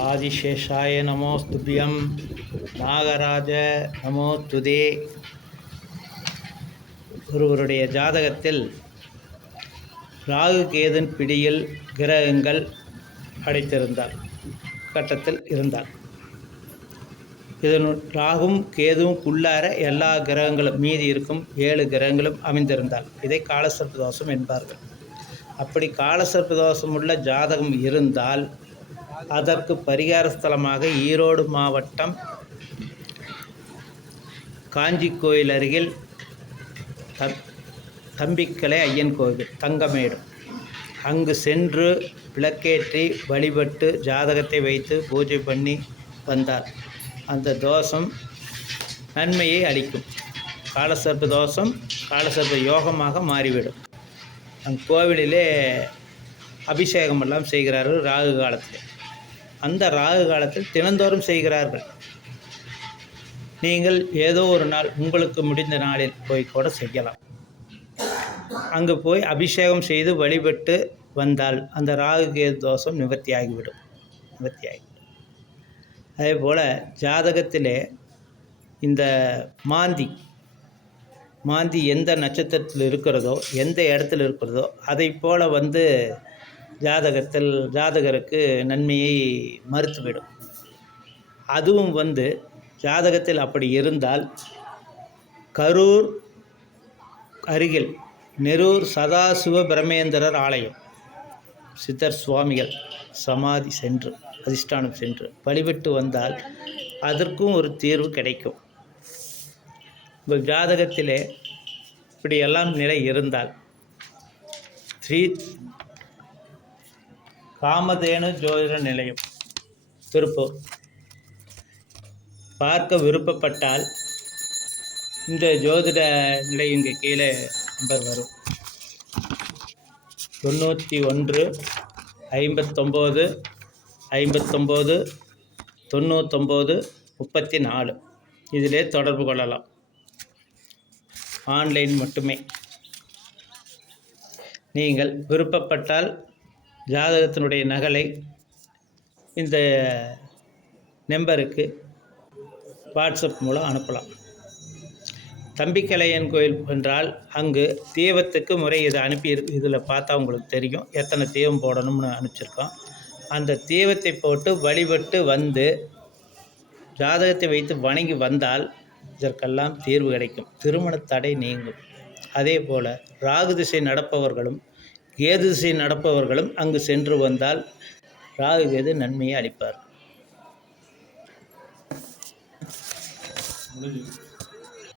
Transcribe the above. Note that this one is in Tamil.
ஆதிசேஷாய நமோஸ்துபியம் நாகராஜ நமோஸ்துதே. ஒருவருடைய ஜாதகத்தில் ராகு கேதன் பிடியில் கிரகங்கள் அடைத்திருந்தார் கட்டத்தில் இருந்தார். இதன் ராகும் கேதுவும் உள்ளார எல்லா கிரகங்களும் மீதி இருக்கும் 7 கிரகங்களும் அமைந்திருந்தால் இதை காலசர்ப்ப தோஷம் என்பார்கள். அப்படி காலசர்ப்ப தோஷம் உள்ள ஜாதகம் இருந்தால் அதற்கு பரிகார ஸ்தலமாக ஈரோடு மாவட்டம் காஞ்சி கோயில் அருகில் தம்பிக்கலை ஐயன் கோவில் தங்கமேடு, அங்கு சென்று விளக்கேற்றி வழிபட்டு ஜாதகத்தை வைத்து பூஜை பண்ணி வந்தால் அந்த தோஷம் நன்மையை அளிக்கும். காலசர்ப்ப தோஷம் காலசர்ப்ப யோகமாக மாறிவிடும். அந்த கோவிலிலே அபிஷேகமெல்லாம் செய்கிறார்கள் ராகு காலத்தில். அந்த ராகு காலத்தில் தினந்தோறும் செய்கிறார்கள். நீங்கள் ஏதோ ஒரு நாள் உங்களுக்கு முடிந்த நாளில் போய் கூட செய்யலாம். அங்கு போய் அபிஷேகம் செய்து வழிபட்டு வந்தால் அந்த ராகு கேது தோஷம் நிவர்த்தியாகிவிடும். அதே போல் ஜாதகத்திலே இந்த மாந்தி எந்த நட்சத்திரத்தில் இருக்கிறதோ, எந்த இடத்துல இருக்கிறதோ, அதை போல் ஜாதகருக்கு நன்மையை மறுத்துவிடும். அதுவும் ஜாதகத்தில் அப்படி இருந்தால் கரூர் அருகில் நெரூர் சதாசிவ பிரமேந்திரர் ஆலயம் சித்தர் சுவாமிகள் சமாதி சென்று அதிஷ்டானம் சென்று வழிபட்டு வந்தால் அதற்கும் ஒரு தீர்வு கிடைக்கும். உங்கள் ஜாதகத்திலே இப்படியெல்லாம் நிலை இருந்தால் ஸ்ரீ காமதேனு ஜோதிட நிலையம் திருப்பூர் பார்க்க விருப்பப்பட்டால் இந்த ஜோதிட நிலையம் இங்கே கீழே நம்பர் வரும். 91 59 59 99 34 இதிலே தொடர்பு கொள்ளலாம். ஆன்லைன் மட்டுமே. நீங்கள் விருப்பப்பட்டால் ஜாதகத்தினுடைய நகலை இந்த நம்பருக்கு வாட்ஸ்அப் மூலம் அனுப்பலாம். தம்பிக்கலையன் கோயில் என்றால் அங்கு தீபத்துக்கு முறை இதை இதில் பார்த்தா உங்களுக்கு தெரியும் எத்தனை தீபம் போடணும்னு அனுப்பிச்சிருக்கோம். அந்த தீபத்தை போட்டு வழிபட்டு ஜாதகத்தை வைத்து வணங்கி வந்தால் இதற்கெல்லாம் தீர்வு கிடைக்கும். திருமண தடை நீங்கும். அதே போல் ராகு திசை நடப்பவர்களும் கேது திசை நடப்பவர்களும் அங்கு சென்று வந்தால் ராகு கேது நன்மையை அளிப்பார்.